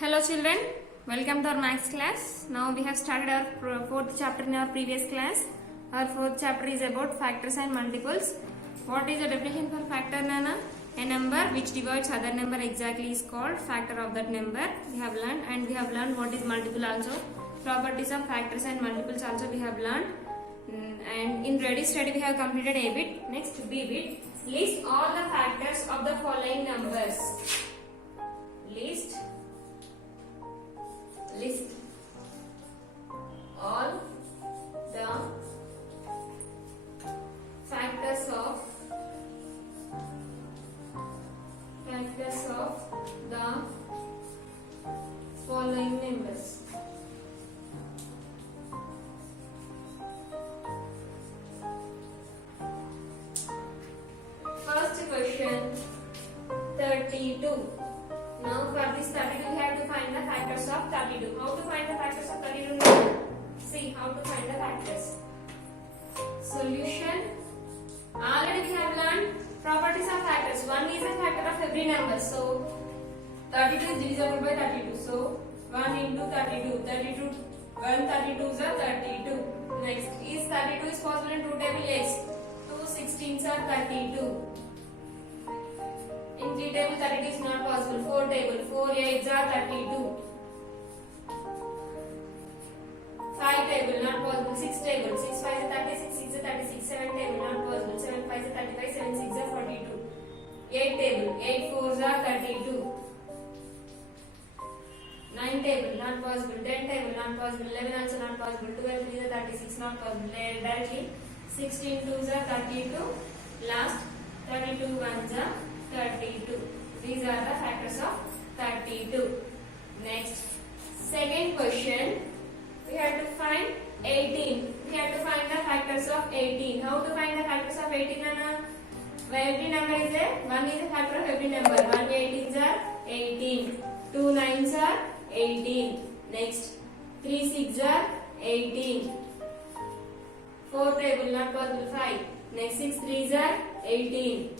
Hello children, welcome to our maths class. Now we have started our fourth chapter in our previous class. Our fourth chapter is about factors and multiples. What is the definition for factor, Nana? A number which divides other number exactly is called factor of that number. We have learned, and we have learned what is multiple also. Properties of factors and multiples also we have learned. And in ready study we have completed A bit. Next B bit. List all the factors of the following numbers. List all the factors of the following numbers. First question, 32. Now for this 32 we have to find the factors of 32. How to find the factors of 32? See how to find the factors. Solution. Already we have learned properties of factors. One is a factor of every number. So 32 is divisible by 32. So 1 into 32. 32. 1 32 is a 32. Next is 32 is possible in two table? Yes. 2 16s are 32. In 3 table 32 is not possible. 4 table 4 8s are 32. 5 table not possible. 6 table 6 5 is 36 6 is 36. 7 table not possible. 7 5 is 35 7 6 is 42. 8 table 8 4s are 32. 9 table not possible. 10 table not possible. 11 also not possible. 12 3 is 36 not possible. Directly 16 2s are 32. Last 32 1s are 32. These are the factors of 32. Next, second question. We have to find 18. We have to find the factors of 18. How to find the factors of 18, Anna? Where every number is there? 1 is a factor of every number. 1 18s are 18. 2 9s are 18. Next, 3 6s are 18. 4 table not possible. 5. Next 6 3s are 18.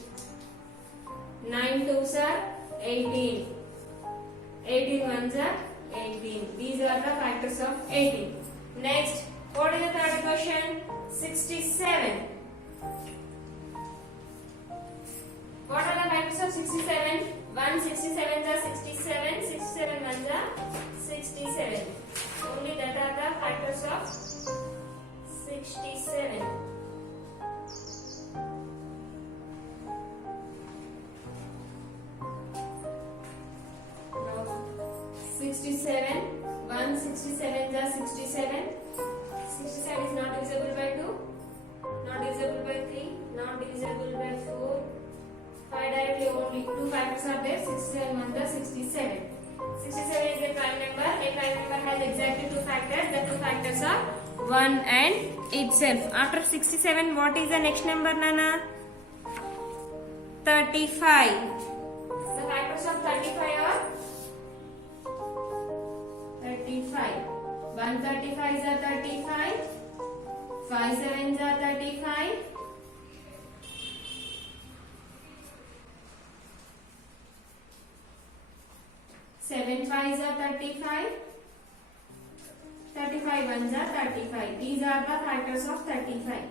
9 2s are 18. 18 1s are 18. These are the factors of 18. Next, what is the third question? 67. What are the factors of 67? 1 67s are 67. 67 1s are 67. Only that are the factors of 67. Now 67, 1 67s are 67. 67 is not divisible by 2, not divisible by 3, not divisible by 4. 5 directly only 2 factors are there. 67 1s are 67. 67 is a prime number. A prime number has exactly 2 factors. The 2 factors are 1 and itself. After 67, what is the next number, Nana? 35. The factors of 35 are 35. 1 35 is a 35. 5 7s are 35. 7 5s are 35. 35 1s are 35. These are the factors of 35.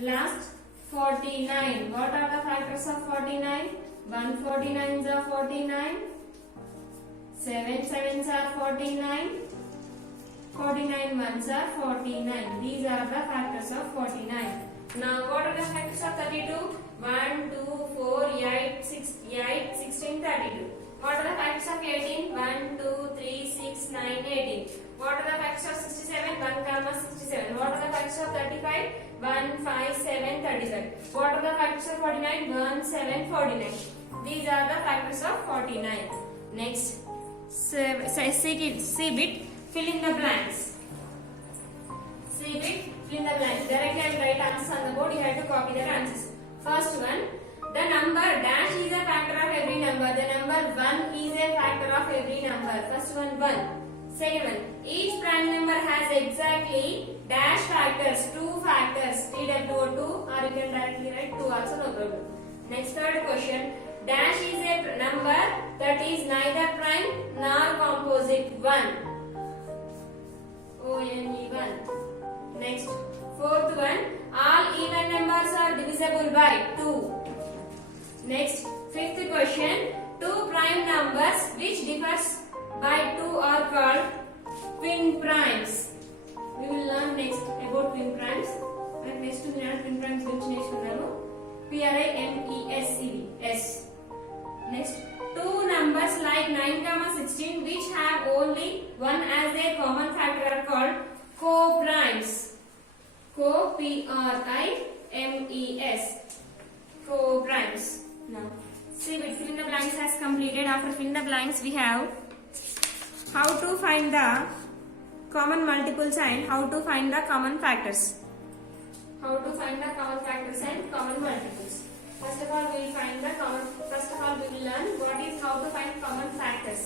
Last 49. What are the factors of 49? 1 49s are 49. 7 7s are 49. 49 1s are 49. These are the factors of 49. Now what are the factors of 32? 1 2 4 8 6 8 16 32. What are the factors of 18? 1 2 3 6 9 18. What are the factors of 67? 1 comma 67. What are the factors of 35? 1 5 7 35. What are the factors of 49? 1 7 49. These are the factors of 49. Next, C bit, fill in the blanks. C bit, fill in the blanks. Directly I will write answers on the board. You have to copy the answers. First one, the number dash is a factor of every number. The number 1 is a factor of every number. First one 1. Second one, each prime number has exactly dash factors, 2 factors. TWO2, or you can directly write 2 also, no problem. Next third question, dash is a number that is neither prime nor with 1. ONE1. Next, fourth one, all even numbers are divisible by 2. Next, fifth question, two prime numbers which differs by 2 are called twin primes. We will learn next about twin primes. And next to the twin primes which నేర్చుకున్నాము PRIMES. Next, two numbers like 9, 16 which have only one as a common factor are called co-primes. Co-PRIMES. Co-primes. Now, see, we fill in the blanks has completed. After filling the blanks, we have how to find the common multiples and how to find the common factors. How to find the common factors and common multiples. First of all, we will find the common. First of all, we will learn what is how to find common factors.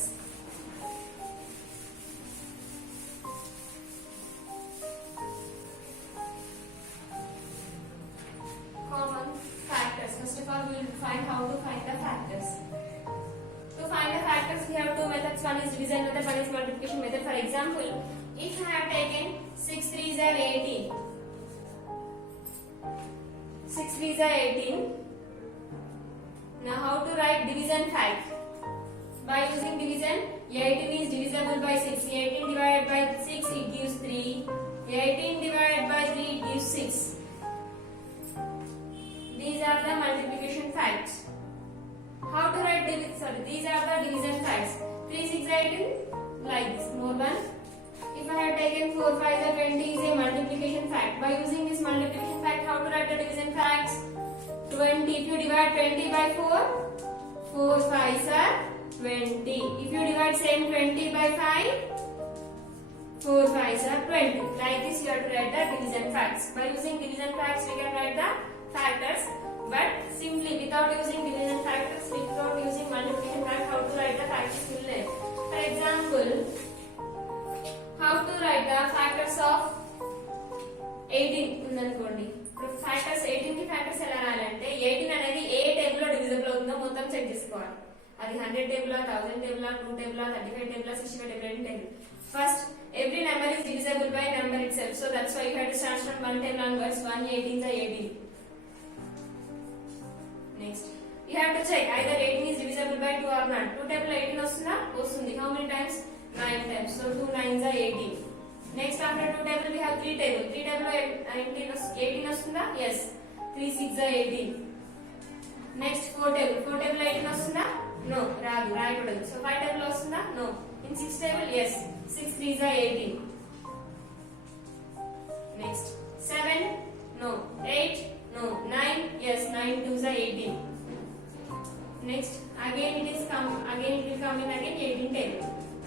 Common factors. First of all, we will find how to find the factors. To find the factors, we have two methods. One is division method, one is multiplication method. For example, if I have taken 6 3s are 18. 6 3s are 18. Now how to write division fact? By using division, 18 is divisible by 6. 18 divided by 6 it gives 3. 18 divided by 3 it gives 6. These are the multiplication facts. How to write these are the division facts. 3 6 18 like this. More one. If I have taken 4 5 are 20 is a multiplication fact. By using this multiplication fact, how to write the division facts? 20. If you divide 20 by 4, 4 5s are 20. If you divide same 20 by 5, 4 5s are 20. Like this, you have to write the division facts. By using division facts, we can write the factors. But simply without using division factors, without using multiplication fact, how to write the factors will learn. For example, how to write the factors of 18 ఉందనుకోండి. ఇప్పుడు factors 18 కి factors ఎలా రాయాలంటే 18 అనేది ఏ table లో divisible అవుతుందో మొత్తం check చేసుకోవాలి. అది 100 table, 1000 table, 2 table, 35 table, 65 table table. First, every number is divisible by number itself. So that's why you have to start from one table onwards. 1 18 is 18. Next, you have to check either 18 is divisible by 2 or not. 2 table 18 వస్తుందా? వస్తుంది. How many times? 9 times. So 2 9s are 18. Next, after 2 table we have 3 table. 3 table 18 వస్తుందా? Yes. 3 6 are 18. Next, 4 table. 4 table 18 వస్తుందా? No. రాదు. రాయకూడదు. So 5 table వస్తుందా? No. In 6 table, yes. 6 3s are 18. Next, 7, no. 8, no. 9, yes. 9 2s are 18. Next, again it will come in again 18 table.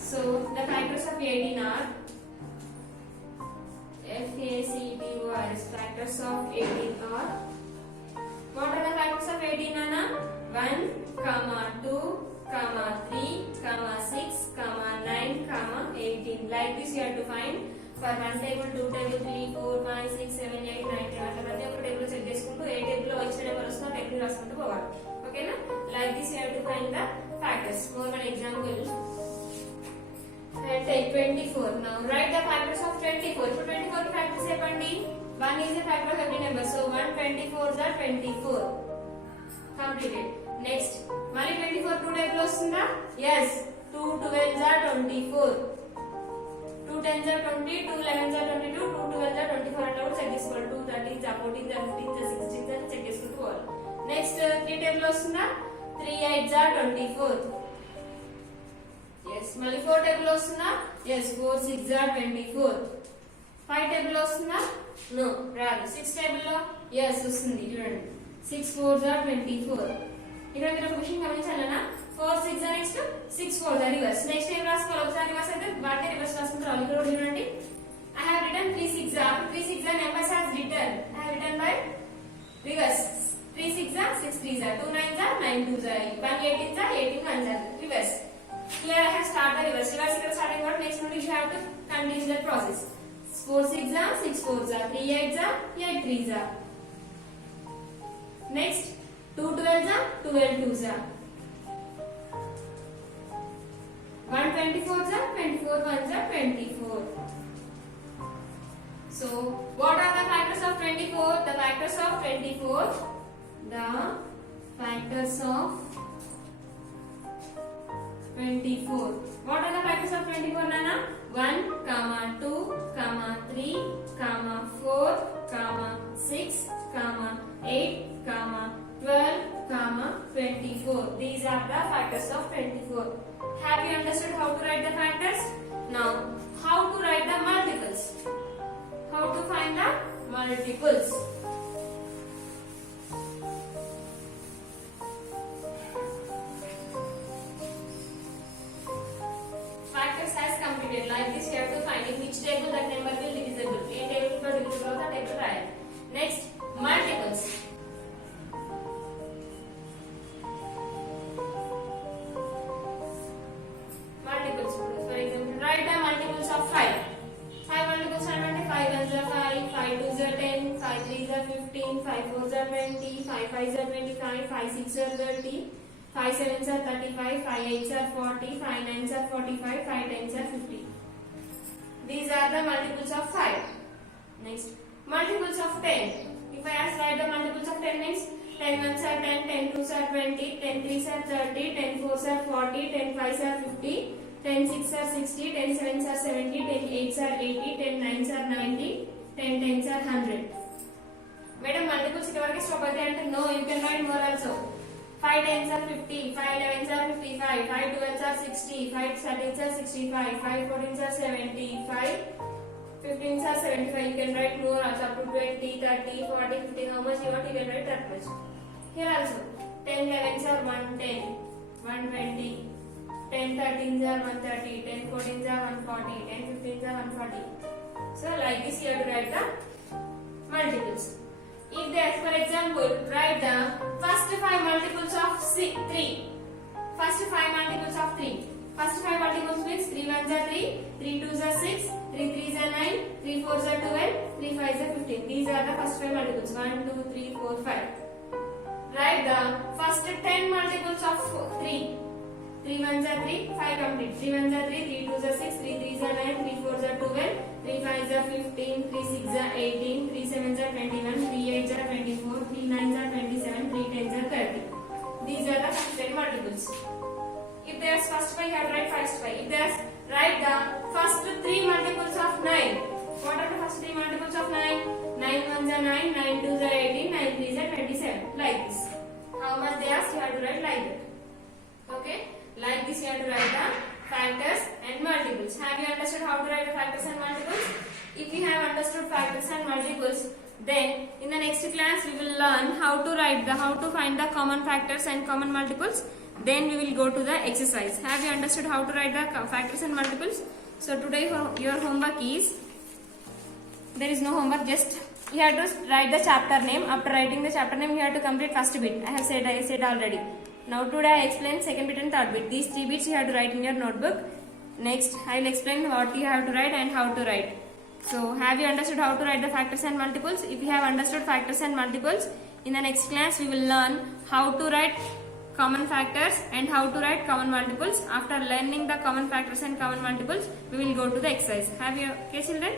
So the factors of 18 are FACTORS. Factors of 18 are, what are the factors of 18 Anna? 1, 2, 3, 6, 9, 18. Like this you have to find for one table, 2 table, 3, 4, 5, 6, 7, 8, 9, 10. అట్లా ప్రతి ఒక్క table check చేసుకుంటూ ఏ table లో వచ్చిన number వస్తుందో technique రాసుకుంటూ పోవాలి. ఓకేనా? Like this you have to find the factors. More one example. Take 24. Now write the factors of 24. So 24 factors చెప్పండి. 1 is a factor of every number. So 1 24s are 24. Completed. Next, మళ్ళీ 24 2 type లో వస్తుందా? Yes. 2 12s are 24. 2 10s are 20, 2 11s are 22, 2 12s are 24 అట్లా కూడా check చేసుకోవాలి. 2 13s are 14s are 15s are 16s అని check చేసుకుంటూ పోవాలి. నెక్స్ట్ 3 టైప్ లో వస్తుందా? 3 8s are 24. Yes. మళ్ళీ 4 టేబుల్ వస్తుందా? Yes. 4 6 are 24. 5 టేబుల్ వస్తుందా? No. రాదు. 6 టేబుల్ లో yes వస్తుంది. చూడండి. 6 4s are 24. ఇక్కడ మీరు ఒక విషయం గమనించాలనా? 4 6 నెక్స్ట్ 6 4 రివర్స్. నెక్స్ట్ ఏం రాసుకోవాలి? ఒకసారి రివర్స్ అయితే వాటిని రివర్స్ రాసుకుంటారు. ఇక్కడ చూడండి. I have written 3 6 are 3 6 are numbers as written. I have written by reverse. 3 6 are 6 3s are 2 9s are 9 2s are 1 18s are 18 1s are reverse. Here I have started reverse. Reverse ఇక్కడ starting what? Next one you have to continue the process. 4 6 are 6 4s are 3 8s are 8 3s are. Next 2 12s are 12 2s are. 1 24s are 24 4 ones are 24. So what are the factors of 24? The factors of 24. The factors of 24. What are the factors of 24, Nana? 1, 2, 3, 4, 6, 8, 12, 24. These are the factors of 24. Have you understood how to write the factors? Now, how to write the multiples? How to find the multiples? Factors as completed. Like this, you have to find in which table that number will divisible. A table for divisible of the table right. Next, multiples. Multiples. For example, write the multiples of 5. 5 multiples are 25. 1 is 5, 5 2 is 10, 5 3 is 15, 5 4 is 20, 5 5 is 25, 5 6 is 30, 5 7 is 35, 5 8 is 40, 5 9 is 45, 5 10 is 50. These are the multiples of 5. Next, multiples of 10. If I ask write the multiples of 10 means 10 ones are 10, 10 twos are 20, 10 threes are 30, 10 fours are 40, 10 fives are 50, 10 sixes are 60, 10 sevens are 70, 10 eights are 80, 10 nines are 90, 10 tens are 100. Madam, multiples ikkada stop ayyante no, you can write more also. 5 tens are 50, 5 11s are 55, 5 12s are 60, 5 13s are 65, 5 14s are 70, 5 15s are 75. You can write more also up to 20, 30, 40, 50. How much you want, you can write that much. Here also 10 11s are 110, 120, 10 13s are 130, 10 14s are 140, 10 15s are 140. So like this you have to write the multiples. If there, for example, write the first 5 multiples of 3. First 5 multiples of 3. First 5 multiples means 3 ones are 3, 3 twos are 6, 3 threes are 9, 3 fours are 12, 3 fives are 15. These are the first 5 multiples. 1, 2, 3, 4, 5. Write the first 10 multiples of 3. 3 ones are 3, 5 complete. 3 ones are 3, 3 twos are 6, 3 threes are 9, 3 fours are 12, 3 fives are 15, 3 sixes are 18, 3 sevens are 21, 3 eights are 24, 3 nines are 27, 3 tens are 30. These are the first 10 multiples. If there is first 5, you have to write first 5. If there is, write the first 3 multiples of 9. What are the first 3 multiples of 9? 9 ones are 9, 9 twos are 18, 9 threes are 27. Like this. How much they ask, you have to write like that. Okay? Like this you have to write the factors and multiples. Have you understood how to write the factors and multiples? If you have understood factors and multiples, then in the next class we will learn how to find the common factors and common multiples. Then we will go to the exercise. Have you understood how to write the factors and multiples? So today your homework is, there is no homework, just you have to write the chapter name. After writing the chapter name, you have to complete first bit. I said already. Now today I explain second bit and third bit. These 3 bits you have to write in your notebook. Next I will explain what you have to write and how to write. So have you understood how to write the factors and multiples? If you have understood factors and multiples, in the next class we will learn how to write common factors and how to write common multiples. After learning the common factors and common multiples, we will go to the exercise. Have you, okay children?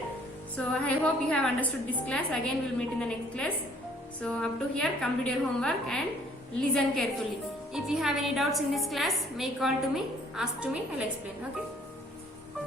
So I hope you have understood this class. Again we will meet in the next class. So up to here, complete your homework and listen carefully. If you have any doubts in this class, may call to me, ask to me, I will explain. Okay.